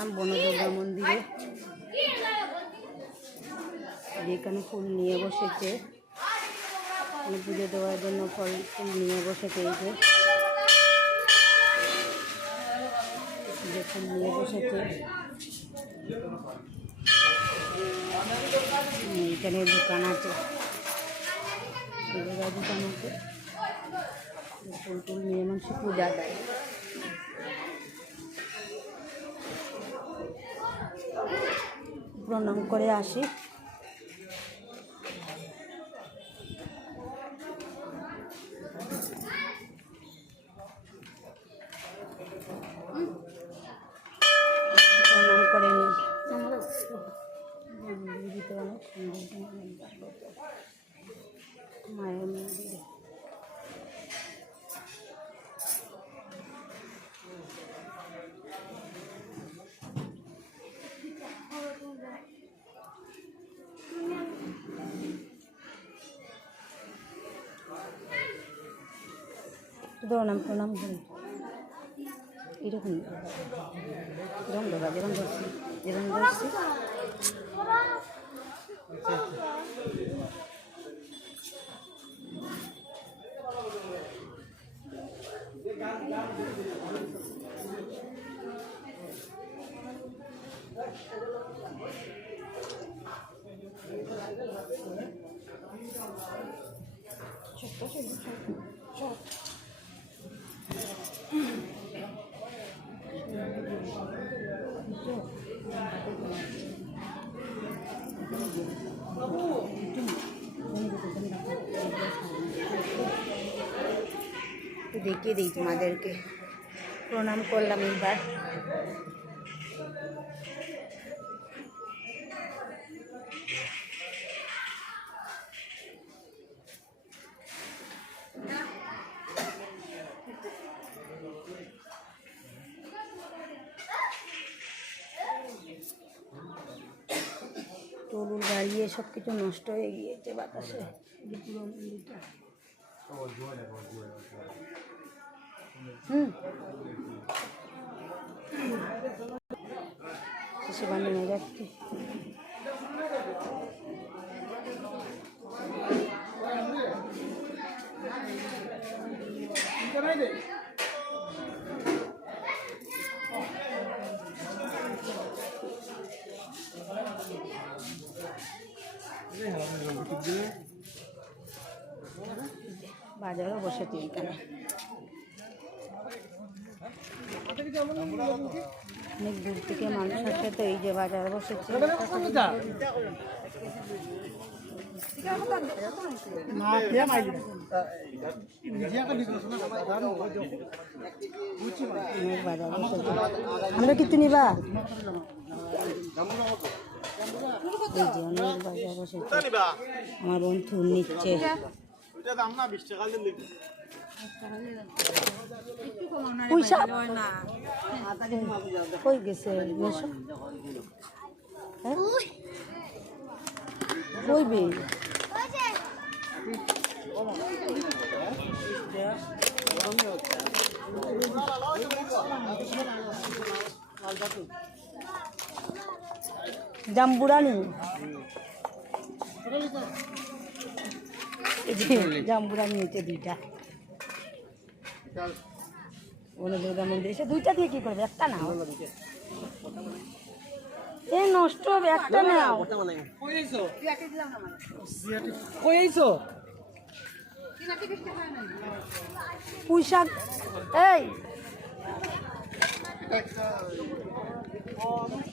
আসলাম বনদুর্গা মন্দিরে। এখানে ফুল নিয়ে বসেছে, পুজো দেওয়ার জন্য ফুল নিয়ে বসেছে। এই যে ফুল নিয়ে বসেছে, এখানে দোকান আছে, দোকান আছে, ফুল টুল নিয়ে মানুষ পূজা দেয়। প্রণাম করে আসি। প্রণাম করে মায়ের মন্দিরে প্রণাম করি। এরকম যেরকম ধরছি দেখিয়ে দিই তোমাদেরকে। প্রণাম করলাম এইবার। টলুল গাড়িয়ে সব কিছু নষ্ট হয়ে গিয়েছে বাতাসে। সেবা নেমে যাচ্ছি। বাজারও বসেছে এখানে, অনেক দূর থেকে মানুষ আসে, তো এই যে বাজার বসেছে। আমরা কিছু নিবা, এই যে অনেক বাজার বসেছে। আমার বন্ধু নিচ্ছে। কই গেছে কইবে জাম্বুরানি, জাম্বুরানি হচ্ছে দুইটা। বনদুর্গা মন্দির এসে দুইটা দিয়ে কি করবে? একটা নাও, এ নষ্ট হবে, একটা নাও। পুঁইশাক, এই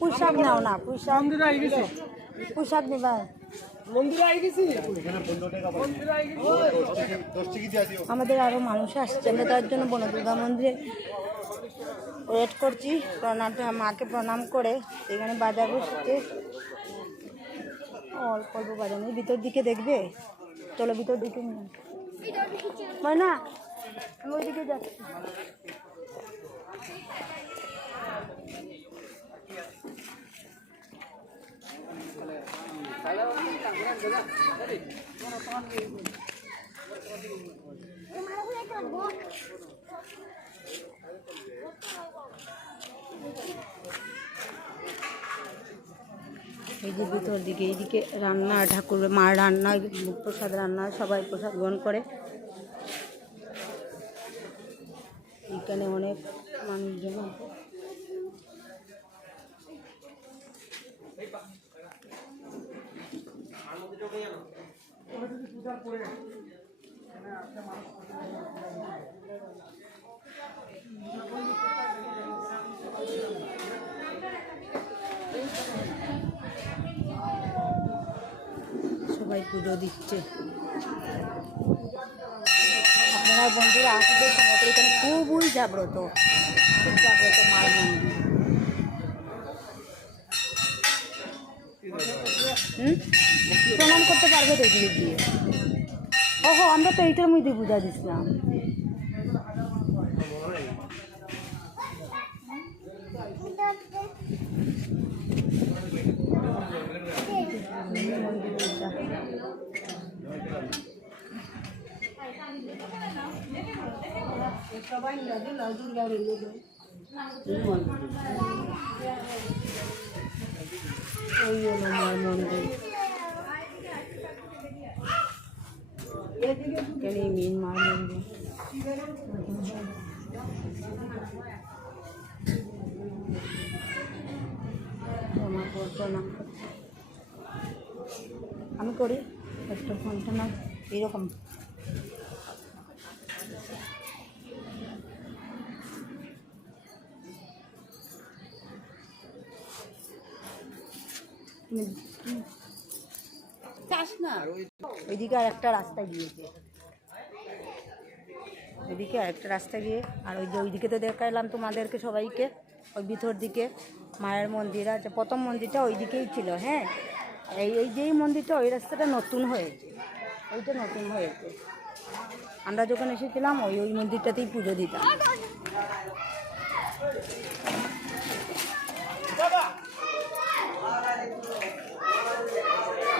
পুঁইশাক নাও না, পুঁইশাক নিবা। আমাদের আরো মানুষ আসছে, আমরা তার জন্য বনদুর্গা মন্দিরে ওয়েট করছি। মাকে প্রণাম করে এখানে বাজার বসছে, অল্প অল্প বাজার নেই। ভিতর দিকে দেখবে, চলো ভিতর দিকে না, আমি ওইদিকে যাচ্ছি। এই যে ভিতর দিকে এইদিকে রান্না, ঠাকুর মার রান্না, প্রসাদ রান্না, সবাই প্রসাদ গ্রহণ করে। এখানে অনেক মানুষজন আছে। সবাই পুজো দিচ্ছে। আপনারা বন্ধুরা আসবে সময় এখানে খুবই জাগ্রত, খুব জাগ্রত মায়ের মন্দির। প্রণাম করতে পারবে তো এদিকে গিয়ে। ওহো, আমরা তো এইটার মধ্যে পূজা দিচ্ছিলাম। সবাই ওই হলো মার মন্দির। এখানে মেন মার মন্দির। জমা করতো না, আমি করি একটা ফোনটা না এইরকম। ওইদিকে আর একটা রাস্তা গিয়েছে, ওইদিকে আরেকটা রাস্তা গিয়ে, আর ওই যে ওইদিকে তো দেখালাম তোমাদেরকে সবাইকে, ওই ভিতর দিকে মায়ের মন্দির আছে। প্রথম মন্দিরটা ওই দিকেই ছিল। হ্যাঁ, এই যেই মন্দিরটা, ওই রাস্তাটা নতুন হয়েছে, ওইটা নতুন হয়েছে। আমরা যখন এসেছিলাম ওই মন্দিরটাতেই পুজো দিতাম।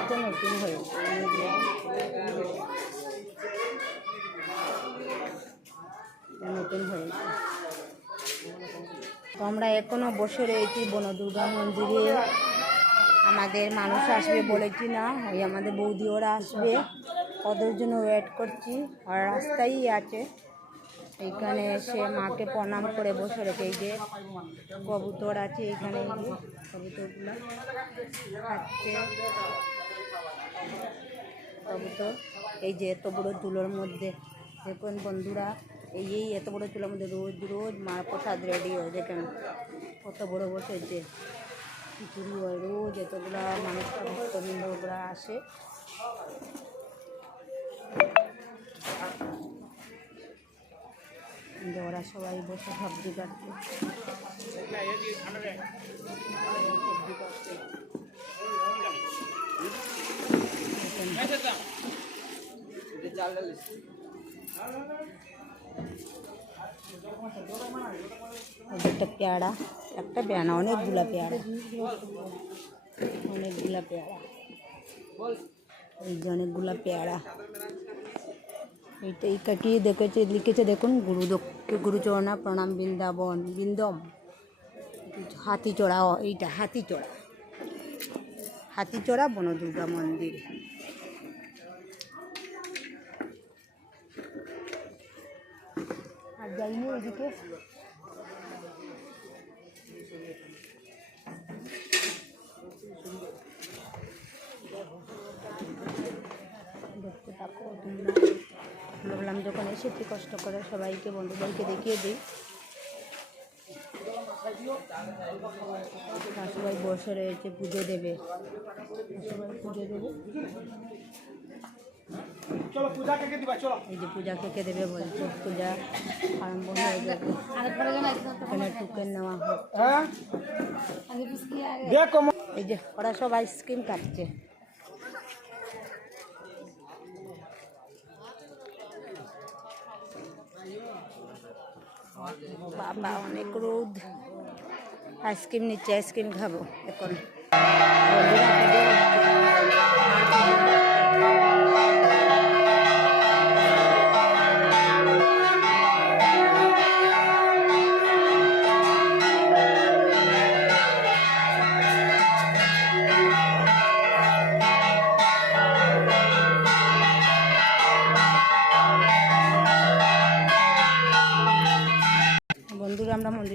এটা নতুন হয়েছে, নতুন হয়েছে। তো আমরা এখনো বসে রয়েছি বনদুর্গা মন্দিরে। আমাদের মানুষ আসবে বলেছি না, ওই আমাদের বৌদি ওরা আসবে, ওদের জন্য ওয়েট করছি। আর রাস্তায় আছে, এইখানে এসে মাকে প্রণাম করে বসে রয়েছে। এই যে কবুতর আছে এইখানে, এই যে কবুতরগুলো খাচ্ছে। কবুতর এই যে এত বড় চুলোর মধ্যে দেখুন বন্ধুরা, এই এত বড় চুলোর মধ্যে রোজ রোজ মার প্রসাদ রেডি হয়। দেখেন কত বড় বসেছে, খিচুড়ি হয় রোজ। এতগুলা মানুষরা ভক্তবৃন্দরা আসে। ওরা সবাই বসে সবজি কাটছে। একটা পেয়ারা, একটা পেয়ারা, অনেকগুলা পেয়ারা, অনেকগুলা পেয়ারা, এই যে অনেকগুলা পেয়ারা। এইটাই কাটিয়ে দেখেছে, লিখেছে দেখুন, গুরুচরণা প্রণাম বৃন্দাবন বৃন্দম হাতিচড়া। এইটা হাতিচড়া বনদুর্গা মন্দির। আর যাইনি ওইদিকে, দেখতে থাকো তোমরা। ভাবলাম যখন এসেছি কষ্ট করে সবাইকে বন্ধুদেরকে দেখিয়ে দিই। সবাই বসে রয়েছে, পুজো দেবে, সবাই পুজো দেবে। এই যে পূজা কেকে দেবে বলছে, পূজা আরম্ভ হয়ে যাবে। এখানে টোকেন নেওয়া হয়। এই যে ওরা সব আইসক্রিম কাটছে। বাবা অনেক রোদ, আইসক্রিম নিচ্ছে, আইসক্রিম খাবো এখন।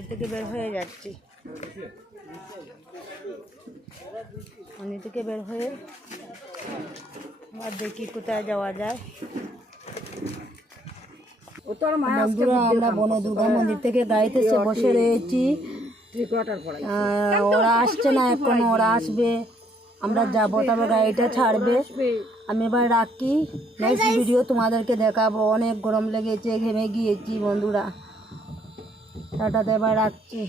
মন্দির থেকে বের হয়ে যাচ্ছি। মন্দির থেকে বের হয়ে আবার দেখি কোথায় যাওয়া যায়। বন্ধুরা, আমরা বনদুর্গা মন্দির থেকে গাড়িতে বসে রয়েছি। ওরা আসছে না এখন, ওরা আসবে, আমরা যাবো, তারপর গাড়িটা ছাড়বে। আমি এবার রাখি, নেক্সট ভিডিও তোমাদেরকে দেখাবো। অনেক গরম লেগেছে, ঘেমে গিয়েছি বন্ধুরা। টাটাতে এবার রাখছি।